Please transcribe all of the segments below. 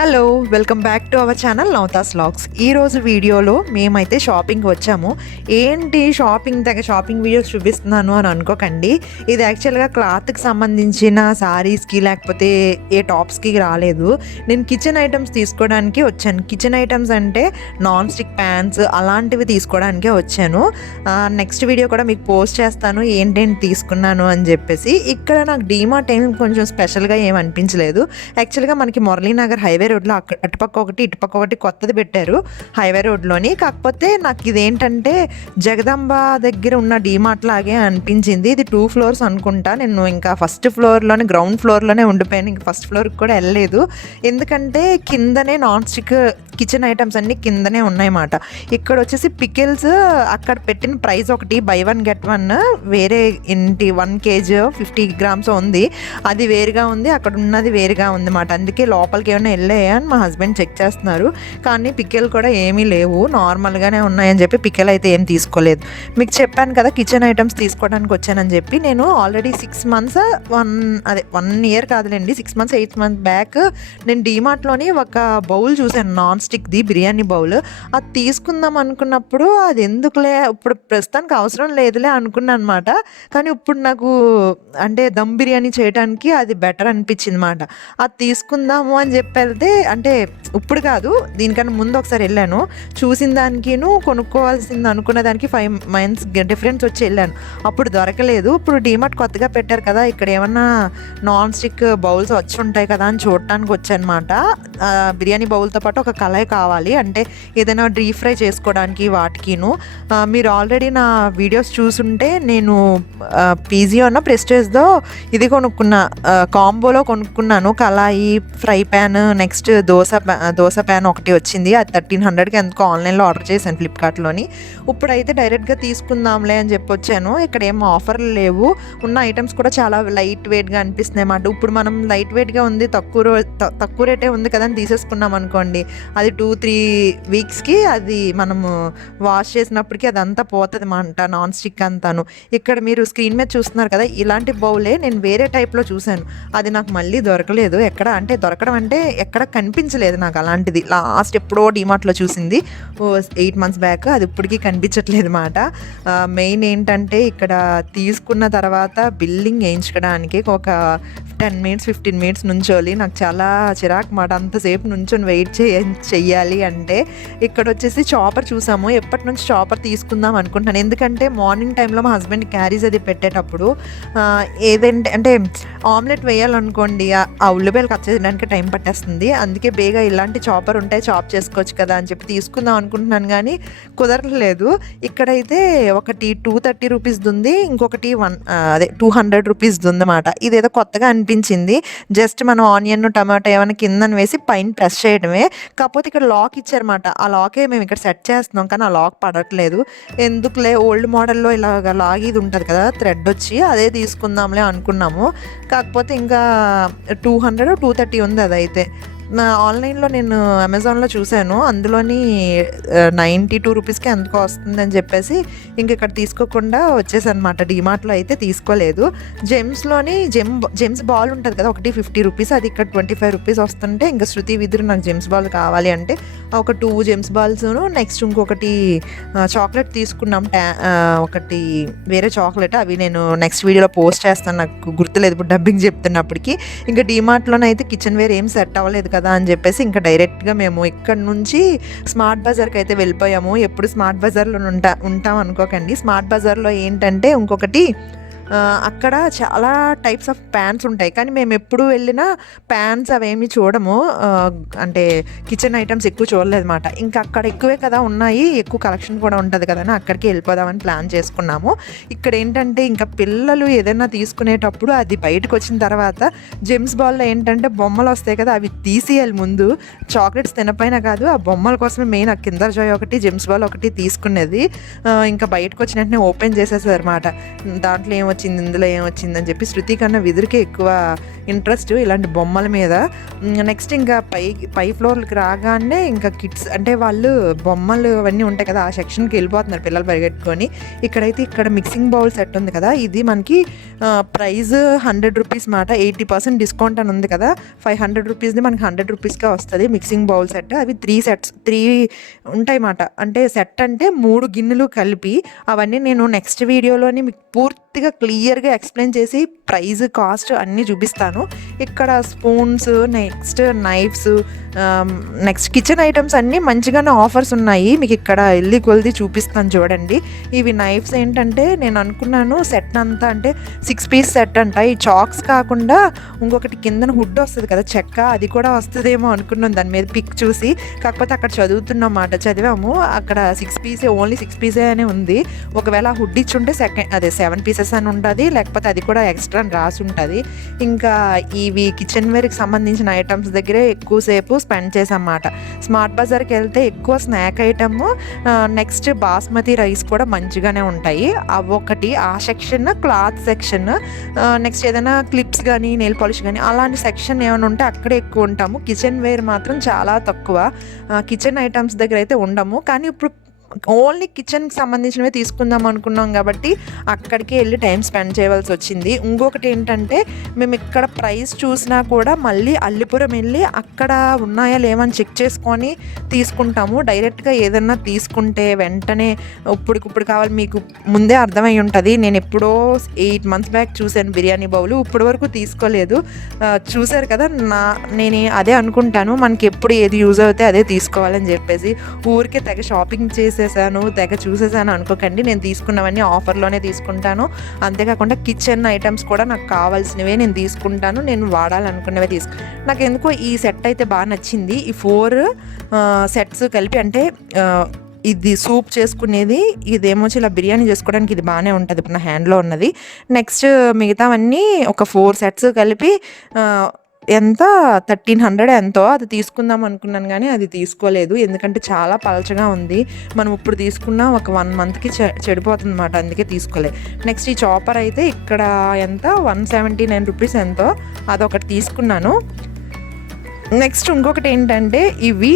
Hello welcome back to our channel Navathas vlogs. ఈరోజు వీడియోలో మేమైతే షాపింగ్కి వచ్చాము. ఏంటి షాపింగ్ వీడియోస్ చూపిస్తున్నాను అని అనుకోకండి. ఇది యాక్చువల్గా క్లాత్కి సంబంధించిన శారీస్కి లేకపోతే ఏ టాప్స్కి రాలేదు. నేను కిచెన్ ఐటమ్స్ తీసుకోవడానికి వచ్చాను. కిచెన్ ఐటమ్స్ అంటే నాన్ స్టిక్ ప్యాన్స్ అలాంటివి తీసుకోవడానికే వచ్చాను. నెక్స్ట్ వీడియో కూడా మీకు పోస్ట్ చేస్తాను ఏంటేంటి తీసుకున్నాను అని చెప్పేసి. ఇక్కడ నాకు డీమార్ట్ ఏం కొంచెం స్పెషల్గా ఏం అనిపించలేదు. యాక్చువల్గా మనకి మురళీనగర్ హైవే రోడ్లో అటుపక్క ఒకటి ఇటుపక్క ఒకటి కొత్తది పెట్టారు హైవే రోడ్లోని. కాకపోతే నాకు ఇదేంటంటే జగదాంబ దగ్గర ఉన్న డీమార్ట్ లాగే అనిపించింది. ఇది 2 floors అనుకుంటా. నేను ఇంకా ఫస్ట్ ఫ్లోర్లోనే గ్రౌండ్ ఫ్లోర్లోనే ఉండిపోయాను. ఇంకా ఫస్ట్ ఫ్లోర్కి కూడా వెళ్ళలేదు. ఎందుకంటే కిందనే నాన్ స్టిక్ కిచెన్ ఐటమ్స్ అన్నీ కిందనే ఉన్నాయన్నమాట. ఇక్కడ వచ్చేసి పికిల్స్ అక్కడ పెట్టిన ప్రైస్ ఒకటి బై 1 get 1 వేరే ఇంటి 1 kg 50 grams ఉంది. అది వేరుగా ఉంది, అక్కడ ఉన్నది వేరుగా ఉంది అన్నమాట. అందుకే లోపలికి ఏమైనా వెళ్ళాయా అని మా హస్బెండ్ చెక్ చేస్తున్నారు. కానీ పికిల్ కూడా ఏమీ లేవు, నార్మల్గానే ఉన్నాయని చెప్పి పికిల్ అయితే ఏం తీసుకోలేదు. మీకు చెప్పాను కదా కిచెన్ ఐటమ్స్ తీసుకోవడానికి వచ్చానని చెప్పి. నేను ఆల్రెడీ 6 months 1 year కాదులేండి, 6 months 8 months బ్యాక్ నేను డీమార్ట్లోని ఒక బౌల్ చూశాను, నాన్ స్టిక్ది బిర్యానీ బౌల్. అది తీసుకుందాం అనుకున్నప్పుడు అది ఎందుకులే ఇప్పుడు ప్రస్తుతానికి అవసరం లేదులే అనుకున్నాను అనమాట. కానీ ఇప్పుడు నాకు అంటే దమ్ బిర్యానీ చేయడానికి అది బెటర్ అనిపించింది అనమాట. అది తీసుకుందాము అని చెప్పి వెళ్తే, అంటే ఇప్పుడు కాదు దీనికన్నా ముందు ఒకసారి వెళ్ళాను. చూసిన దానికిను కొనుక్కోవాల్సింది అనుకున్న దానికి 5 months డిఫరెన్స్ వచ్చి వెళ్ళాను. అప్పుడు దొరకలేదు. ఇప్పుడు డీమార్ట్ కొత్తగా పెట్టారు కదా, ఇక్కడ ఏమన్నా నాన్ స్టిక్ బౌల్స్ వచ్చి ఉంటాయి కదా అని చూడటానికి వచ్చానమాట. బిర్యానీ బౌల్తో పాటు ఒక కళాయి కావాలి, అంటే ఏదైనా డీప్ ఫ్రై చేసుకోవడానికి వాటికిను. మీరు ఆల్రెడీ నా వీడియోస్ చూసుంటే నేను పీజియోనో ప్రెస్టేజ్తో ఇది కొనుక్కున్నా, కాంబోలో కొనుక్కున్నాను. కళాయి, fry pan, next dosa pan ఒకటి వచ్చింది. అది 1300కి ఎందుకో ఆన్లైన్లో ఆర్డర్ చేశాను ఫ్లిప్కార్ట్లోని. ఇప్పుడైతే డైరెక్ట్గా తీసుకుందాంలే అని చెప్పి వచ్చాను. ఇక్కడ ఏం ఆఫర్లు లేవు, ఉన్న ఐటమ్స్ కూడా చాలా లైట్ వెయిట్గా అనిపిస్తున్నాయి అన్నమాట. ఇప్పుడు మనం లైట్ వెయిట్గా ఉంది, తక్కువ రేటే ఉంది కదా అని తీసేసుకున్నాం అనుకోండి, అది 2-3 weeksకి అది మనము వాష్ చేసినప్పటికీ అదంతా పోతుంది అన్నమాట, నాన్ స్టిక్ అంతాను. ఇక్కడ మీరు స్క్రీన్ మీద చూస్తున్నారు కదా, ఇలాంటి బౌలే నేను వేరే టైప్లో చూశాను. అది నాకు మళ్ళీ దొరకలేదు. దొరకడం అంటే ఎక్కడ కనిపించలేదు నాకు అలాంటిది. లాస్ట్ ఎప్పుడో డీమార్ట్లో చూసింది 8 months బ్యాక్, అది ఇప్పటికీ కనిపించట్లేదు అన్నమాట. మెయిన్ ఏంటంటే ఇక్కడ తీసుకున్న తర్వాత బిల్లింగ్ వేయించుకోవడానికి ఒక 10 minutes 15 minutes నుంచోలి. నాకు చాలా చిరాకు మాట, అంతసేపు నుంచొని వెయిట్ చెయ్యాలి అంటే. ఇక్కడ వచ్చేసి చాపర్ చూసాము. ఎప్పటి నుంచి చాపర్ తీసుకుందాం అనుకుంటున్నాను, ఎందుకంటే మార్నింగ్ టైంలో మా హస్బెండ్ క్యారీస్ అది పెట్టేటప్పుడు ఏదంటే అంటే ఆమ్లెట్ వేయాలనుకోండి, ఆ ఉల్లిపాయలు కట్ చేయడానికి టైం పట్టేస్తుంది. అందుకే బేగా ఇలాంటి చాపర్ ఉంటే చాప్ చేసుకోవచ్చు కదా అని చెప్పి తీసుకుందాం అనుకుంటున్నాను, కానీ కుదరలేదు. ఇక్కడైతే ఒకటి 230 rupees ఉంది, ఇంకొకటి 200 rupees ఉందన్నమాట. ఇదేదో కొత్తగా అనిపించింది. జస్ట్ మనం ఆనియన్ టమాటో ఏమైనా కిందని వేసి పైన ప్రెస్ చేయడమే. కాకపోతే ఇక్కడ లాక్ ఇచ్చారన్నమాట. ఆ లాకే మేము ఇక్కడ సెట్ చేస్తున్నాం, కానీ ఆ లాక్ పడట్లేదు. ఎందుకులే, ఓల్డ్ మోడల్లో ఇలాగ లాగ్ ఇది ఉంటుంది కదా థ్రెడ్ వచ్చి, అదే తీసుకుందాంలే అనుకున్నాము. కాకపోతే ఇంకా 230 ఉంది అదైతే. ఆన్లైన్లో నేను అమెజాన్లో చూశాను, అందులోని 92 rupeesకి ఎందుకో వస్తుందని చెప్పేసి ఇంక ఇక్కడ తీసుకోకుండా వచ్చేసనమాట. డీమార్ట్లో అయితే తీసుకోలేదు. జెమ్స్ బాల్ ఉంటుంది కదా, ఒకటి 50 rupees, అది ఇక్కడ 25 rupees వస్తుంటే ఇంకా శృతి విదురు నాకు జెమ్స్ బాల్ కావాలి అంటే ఒక 2 జెమ్స్ బాల్స్ను, నెక్స్ట్ ఇంకొకటి చాక్లెట్ తీసుకున్నాం, ఒకటి వేరే చాక్లెట్. అవి నేను నెక్స్ట్ వీడియోలో పోస్ట్ చేస్తాను, నాకు గుర్తులేదు ఇప్పుడు డబ్బింగ్ చెప్తున్నప్పటికీ. ఇంకా డీమార్ట్లోనైతే కిచెన్ వేర్ ఏం సెట్ అవ్వలేదు కదా అని చెప్పేసి ఇంకా డైరెక్ట్గా మేము ఇక్కడ నుంచి స్మార్ట్ బజార్కి అయితే వెళ్ళిపోయాము. ఎప్పుడు స్మార్ట్ బజార్లో ఉంటాం అనుకోకండి. స్మార్ట్ బజార్లో ఏంటంటే ఇంకొకటి అక్కడ చాలా టైప్స్ ఆఫ్ ప్యాన్స్ ఉంటాయి, కానీ మేము ఎప్పుడు వెళ్ళినా ప్యాన్స్ అవేమి చూడము, అంటే కిచెన్ ఐటమ్స్ ఎక్కువ చూడలేదు అనమాట. ఇంకా అక్కడ ఎక్కువే కదా ఉన్నాయి, ఎక్కువ కలెక్షన్ కూడా ఉంటుంది కదా అని అక్కడికి వెళ్ళిపోదామని ప్లాన్ చేసుకున్నాము. ఇక్కడ ఏంటంటే ఇంకా పిల్లలు ఏదైనా తీసుకునేటప్పుడు అది బయటకు వచ్చిన తర్వాత జెమ్స్ బాల్లో ఏంటంటే బొమ్మలు వస్తాయి కదా, అవి తీసేయాలి ముందు. చాక్లెట్స్ తినపైన కాదు, ఆ బొమ్మల కోసమే మెయిన్. ఆ కిందర్ జాయ్ ఒకటి, జెమ్స్ బాల్ ఒకటి తీసుకునేది. ఇంకా బయటకు వచ్చిన వెంటనే ఓపెన్ చేసేసారు అనమాట. దాంట్లో ఏమొచ్చింది ఏమొచ్చింది, ఇందులో ఏమొచ్చిందని చెప్పి శృతి కన్నా విదురుకే ఎక్కువ ఇంట్రెస్ట్ ఇలాంటి బొమ్మల మీద. నెక్స్ట్ ఇంకా పై ఫ్లోర్కి రాగానే ఇంకా కిడ్స్ అంటే వాళ్ళు బొమ్మలు అవన్నీ ఉంటాయి కదా, ఆ సెక్షన్కి వెళ్ళిపోతున్నారు పిల్లలు పరిగెట్టుకొని. ఇక్కడ మిక్సింగ్ బౌల్ సెట్ ఉంది కదా, ఇది మనకి ప్రైస్ 100 రూపీస్ మాట. 80% డిస్కౌంట్ అని ఉంది కదా, 500 రూపీస్ది మనకి 100 రూపీస్కే వస్తుంది మిక్సింగ్ బౌల్ సెట్. అవి 3 ఉంటాయి మాట. అంటే సెట్ అంటే 3 గిన్నెలు కలిపి. అవన్నీ నేను నెక్స్ట్ వీడియోలోని మీకు పూర్తిగా క్లియర్గా ఎక్స్ప్లెయిన్ చేసి ప్రైస్ కాస్ట్ అన్నీ చూపిస్తాను. ఇక్కడ spoons, next knifes, next kitchen items అన్నీ మంచిగానే ఆఫర్స్ ఉన్నాయి. మీకు ఇక్కడ వెళ్ళి కొలిది చూపిస్తాను చూడండి. ఇవి నైఫ్స్ ఏంటంటే నేను అనుకున్నాను సెట్ అంతా అంటే 6 పీస్ సెట్ అంట. ఈ చాక్స్ కాకుండా ఇంకొకటి కిందన హుడ్ వస్తుంది కదా చెక్క, అది కూడా వస్తుందేమో అనుకున్నాను దాని మీద పిక్ చూసి. కాకపోతే అక్కడ చదువుతున్నమాట, చదివాము అక్కడ 6 పీసే, ఓన్లీ 6 పీసే అనే ఉంది. ఒకవేళ హుడ్ ఇచ్చుంటే 7 పీసెస్ అని ఉంటుంది, లేకపోతే అది కూడా ఎక్స్ట్రా అని రాసి ఉంటుంది. ఇంకా ఇవి కిచెన్ వేర్కి సంబంధించిన ఐటమ్స్ దగ్గరే ఎక్కువసేపు స్పెండ్ చేసామన్నమాట. స్మార్ట్ బజార్కి వెళ్తే ఎక్కువ snack item, next basmati rice కూడా మంచిగానే ఉంటాయి. అవొకటి ఆ సెక్షన్, క్లాత్ సెక్షన్, నెక్స్ట్ ఏదైనా క్లిప్స్ కానీ నెయిల్ పాలిష్ కానీ అలాంటి సెక్షన్ ఏమైనా ఉంటే అక్కడే ఎక్కువ ఉంటాము. కిచెన్ వేర్ మాత్రం చాలా తక్కువ. కిచెన్ ఐటమ్స్ దగ్గర అయితే ఉండము. కానీ ఇప్పుడు ఓన్లీ కిచెన్కి సంబంధించినవి తీసుకుందాం అనుకున్నాం కాబట్టి అక్కడికి వెళ్ళి టైం స్పెండ్ చేయవలసి వచ్చింది. ఇంకొకటి ఏంటంటే మేము ఇక్కడ ప్రైస్ చూసినా కూడా మళ్ళీ అల్లిపురం వెళ్ళి అక్కడ ఉన్నాయా లేవని చెక్ చేసుకొని తీసుకుంటాము. డైరెక్ట్గా ఏదన్నా తీసుకుంటే వెంటనే ఇప్పుడు కావాలి, మీకు ముందే అర్థమై ఉంటుంది. నేను ఎప్పుడో 8 months బ్యాక్ చూశాను బిర్యానీ బౌలు, ఇప్పటి వరకు తీసుకోలేదు. చూశారు కదా, నేను అదే అనుకుంటాను, మనకి ఎప్పుడు ఏది యూజ్ అవుతే అదే తీసుకోవాలని చెప్పేసి. ఊరికే తెగ షాపింగ్ తెగ చూసేసాను అనుకోకండి. నేను తీసుకున్నవన్నీ ఆఫర్లోనే తీసుకుంటాను. అంతేకాకుండా కిచెన్ ఐటమ్స్ కూడా నాకు కావాల్సినవే నేను తీసుకుంటాను. నేను వాడాలనుకున్నవే నాకు ఎందుకో ఈ సెట్ అయితే బాగా నచ్చింది. ఈ 4 సెట్స్ కలిపి, అంటే ఇది సూప్ చేసుకునేది, ఇదేమో ఇలా బిర్యానీ చేసుకోవడానికి ఇది బాగానే ఉంటుంది ఇప్పుడు నా హ్యాండ్లో ఉన్నది. నెక్స్ట్ మిగతావన్నీ ఒక 4 సెట్స్ కలిపి ఎంత 1300 ఎంతో, అది తీసుకుందాం అనుకున్నాను కానీ అది తీసుకోలేదు. ఎందుకంటే చాలా పలచగా ఉంది. మనం ఇప్పుడు తీసుకున్న ఒక 1 monthకి చెడిపోతుంది అన్నమాట, అందుకే తీసుకోలేదు. నెక్స్ట్ ఈ చాపర్ అయితే ఇక్కడ ఎంత 179 రూపీస్ ఎంతో, అదొకటి తీసుకున్నాను. నెక్స్ట్ ఇంకొకటి ఏంటంటే ఇవి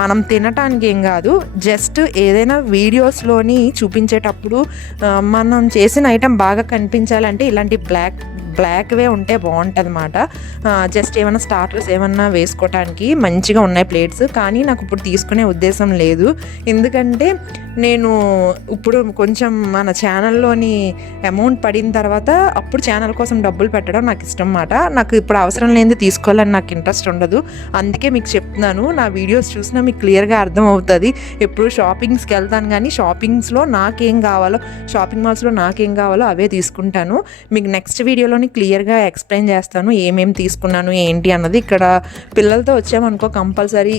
మనం తినటానికి ఏం కాదు, జస్ట్ ఏదైనా వీడియోస్లోని చూపించేటప్పుడు మనం చేసిన ఐటెం బాగా కనిపించాలంటే ఇలాంటి బ్లాక్వే ఉంటే బాగుంటుంది అన్నమాట. జస్ట్ ఏమైనా స్టార్టర్స్ ఏమన్నా వేసుకోవటానికి మంచిగా ఉన్నాయి ప్లేట్స్. కానీ నాకు ఇప్పుడు తీసుకునే ఉద్దేశం లేదు, ఎందుకంటే నేను ఇప్పుడు కొంచెం మన ఛానల్లోని అమౌంట్ పడిన తర్వాత అప్పుడు ఛానల్ కోసం డబ్బులు పెట్టడం నాకు ఇష్టం అన్నమాట. నాకు ఇప్పుడు అవసరం లేనిది తీసుకోవాలని నాకు ఇంట్రెస్ట్ ఉండదు. అందుకే మీకు చెప్తున్నాను, నా వీడియోస్ చూసినా మీకు క్లియర్గా అర్థం అవుతుంది. ఎప్పుడు షాపింగ్స్కి వెళ్తాను కానీ షాపింగ్స్లో నాకేం కావాలో, షాపింగ్ మాల్స్లో నాకేం కావాలో అవే తీసుకుంటాను. మీకు నెక్స్ట్ వీడియోలో క్లియర్గా ఎక్స్ప్లెయిన్ చేస్తాను ఏమేమి తీసుకున్నాను ఏంటి అన్నది. ఇక్కడ పిల్లలతో వచ్చామనుకో కంపల్సరీ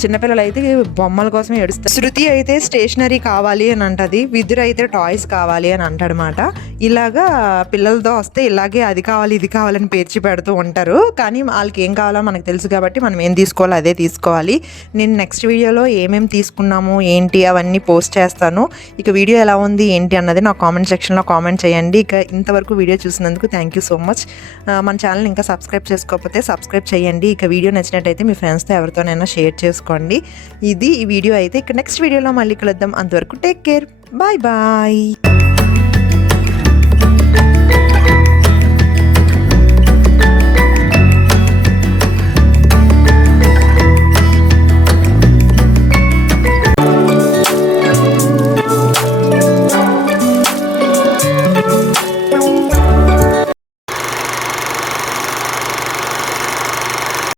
చిన్నపిల్లలు అయితే బొమ్మల కోసం ఏడుస్తారు. శృతి అయితే స్టేషనరీ కావాలి అని అంటది, విదురు అయితే టాయ్స్ కావాలి అని అంటాడనమాట. ఇలాగా పిల్లలతో వస్తే ఇలాగే అది కావాలి ఇది కావాలని పేర్చి పెడుతూ ఉంటారు. కానీ వాళ్ళకి ఏం కావాలో మనకు తెలుసు కాబట్టి మనం ఏం తీసుకోవాలో అదే తీసుకోవాలి. నేను నెక్స్ట్ వీడియోలో ఏమేమి తీసుకున్నాము ఏంటి అవన్నీ పోస్ట్ చేస్తాను. ఇక వీడియో ఎలా ఉంది ఏంటి అన్నది నా కామెంట్ సెక్షన్లో కామెంట్ చేయండి. ఇక ఇంతవరకు వీడియో చూసినందుకు థ్యాంక్ యూ సో మచ్. మన ఛానల్ ఇంకా సబ్స్క్రైబ్ చేసుకోకపోతే సబ్స్క్రైబ్ చేయండి. ఇక వీడియో నచ్చినట్టయితే మీ ఫ్రెండ్స్తో ఎవరితోనైనా షేర్ చేసుకోండి. ఇది ఈ వీడియో అయితే. ఇక నెక్స్ట్ వీడియోలో మళ్ళీ కలుద్దాం. అంతవరకు టేక్ కేర్, బాయ్ బాయ్.